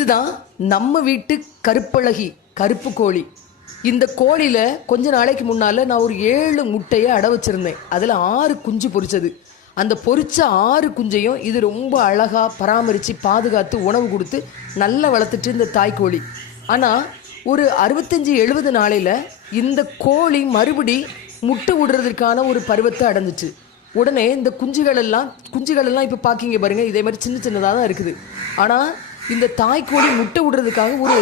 இதுதான் நம்ம வீட்டு கருப்பழகி கருப்பு கோழி. இந்த கோழியில் கொஞ்ச நாளைக்கு முன்னால் நான் ஒரு 7 முட்டையை அடை வச்சுருந்தேன். அதில் 6 குஞ்சு பொரிச்சது. அந்த பொரிச்ச 6 குஞ்சையும் இது ரொம்ப அழகாக பராமரித்து பாதுகாத்து உணவு கொடுத்து நல்லா வளர்த்துட்டு இந்த தாய்க்கோழி. ஆனால் ஒரு 65-70 நாளையில் இந்த கோழி மறுபடி முட்டை விடுறதுக்கான ஒரு பருவத்தை அடைஞ்சிச்சு. உடனே இந்த குஞ்சுகளெல்லாம் இப்போ பார்க்கிங்க பாருங்கள், இதே மாதிரி சின்ன சின்னதாக தான் இருக்குது. ஆனால் இந்த தாய்க்கோழி முட்டை விடுறதுக்காக ஒரு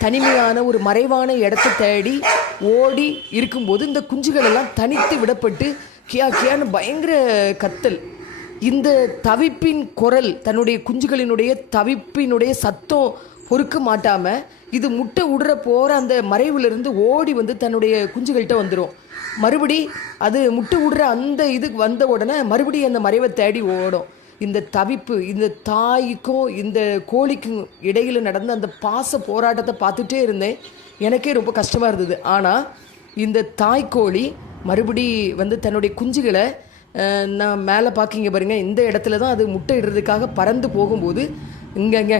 தனிமையான ஒரு மறைவான இடத்தை தேடி ஓடி இருக்கும்போது இந்த குஞ்சுகளெல்லாம் தனித்து விடப்பட்டு கியா கியான்னு பயங்கர கத்தல். இந்த தவிப்பின் குரல், தன்னுடைய குஞ்சுகளினுடைய தவிப்பினுடைய சத்தம் பொறுக்க மாட்டாமல் இது முட்டை விடுற போகிற அந்த மறைவிலிருந்து ஓடி வந்து தன்னுடைய குஞ்சுகள்கிட்ட வந்துடும். மறுபடி அது முட்டை விடுற அந்த இதுக்கு வந்த உடனே மறுபடியும் அந்த மறைவை தேடி ஓடும். இந்த தவிப்பு, இந்த தாய்க்கும் இந்த கோழிக்கும் இடையில் நடந்த அந்த பாச போராட்டத்தை பார்த்துட்டே இருந்தேன். எனக்கே ரொம்ப கஷ்டமாக இருந்தது. ஆனால் இந்த தாய்க்கோழி மறுபடி வந்து தன்னுடைய குஞ்சுகளை நான் மேலே பார்க்கிங்க பாருங்கள், இந்த இடத்துல தான் அது முட்டை இடுறதுக்காக பறந்து போகும்போது இங்கே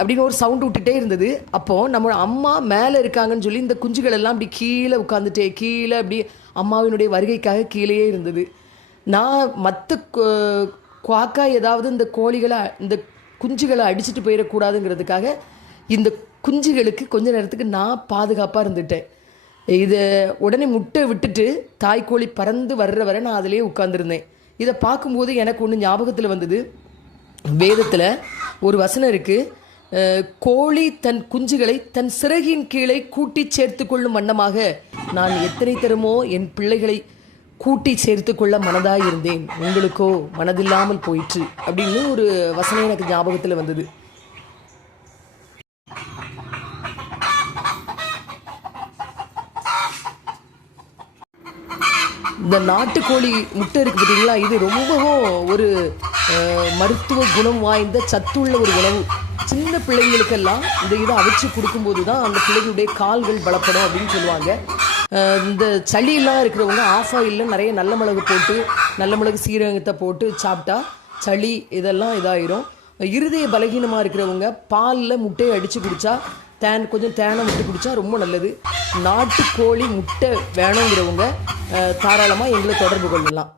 அப்படின்னு ஒரு சவுண்டு விட்டுட்டே இருந்தது. அப்போது நம்ம அம்மா மேலே இருக்காங்கன்னு சொல்லி இந்த குஞ்சுகளெல்லாம் அப்படி கீழே உட்காந்துட்டே கீழே அப்படி அம்மாவினுடைய வருகைக்காக கீழேயே இருந்தது. நான் மற்ற குவாக்கா ஏதாவது இந்த கோழிகளை இந்த குஞ்சுகளை அடிச்சுட்டு போயிடக்கூடாதுங்கிறதுக்காக இந்த குஞ்சுகளுக்கு கொஞ்ச நேரத்துக்கு நான் பாதுகாப்பாக இருந்துட்டேன். இதை உடனே முட்டை விட்டுட்டு தாய்க்கோழி பறந்து வர்ற வரை நான் அதிலே உட்காந்துருந்தேன். இதை பார்க்கும்போது எனக்கு ஒன்று ஞாபகத்தில் வந்தது. வேதத்தில் ஒரு வசனம் இருக்குது, கோழி தன் குஞ்சுகளை தன் சிறகின் கீழே கூட்டி சேர்த்து கொள்ளும் வண்ணமாக நான் எத்தனை தரமோ என் பிள்ளைகளை கூட்டி சேர்த்து கொள்ள மனதாக இருந்தேன், உங்களுக்கோ மனதில்லாமல் போயிற்று அப்படின்னு ஒரு வசனம் எனக்கு ஞாபகத்தில் வந்தது. இந்த நாட்டுக்கோழி முட்டை இருக்குது பார்த்தீங்களா, இது ரொம்பவும் ஒரு மருத்துவ குணம் வாய்ந்த சத்துள்ள ஒரு உணவு. சின்ன பிள்ளைங்களுக்கெல்லாம் இந்த இதை அவிச்சு கொடுக்கும்போது தான் அந்த பிள்ளைகளுடைய கால்கள் பலப்படும் அப்படின்னு சொல்லுவாங்க. இந்த சளியெல்லாம் இருக்கிறவங்க ஆஃப் ஆயிலில் நிறைய நல்ல மிளகு போட்டு, நல்ல மிளகு சீரகத்தை போட்டு சாப்பிட்டா சளி இதெல்லாம் இதாயிரும். இருதய பலகீனமாக இருக்கிறவங்க பாலில் முட்டையை அடித்து குடித்தா, கொஞ்சம் தேனை விட்டு குடித்தா ரொம்ப நல்லது. நாட்டுக்கோழி முட்டை வேணுங்கிறவங்க தாராளமாக எங்களை தொடர்பு கொள்ளலாம்.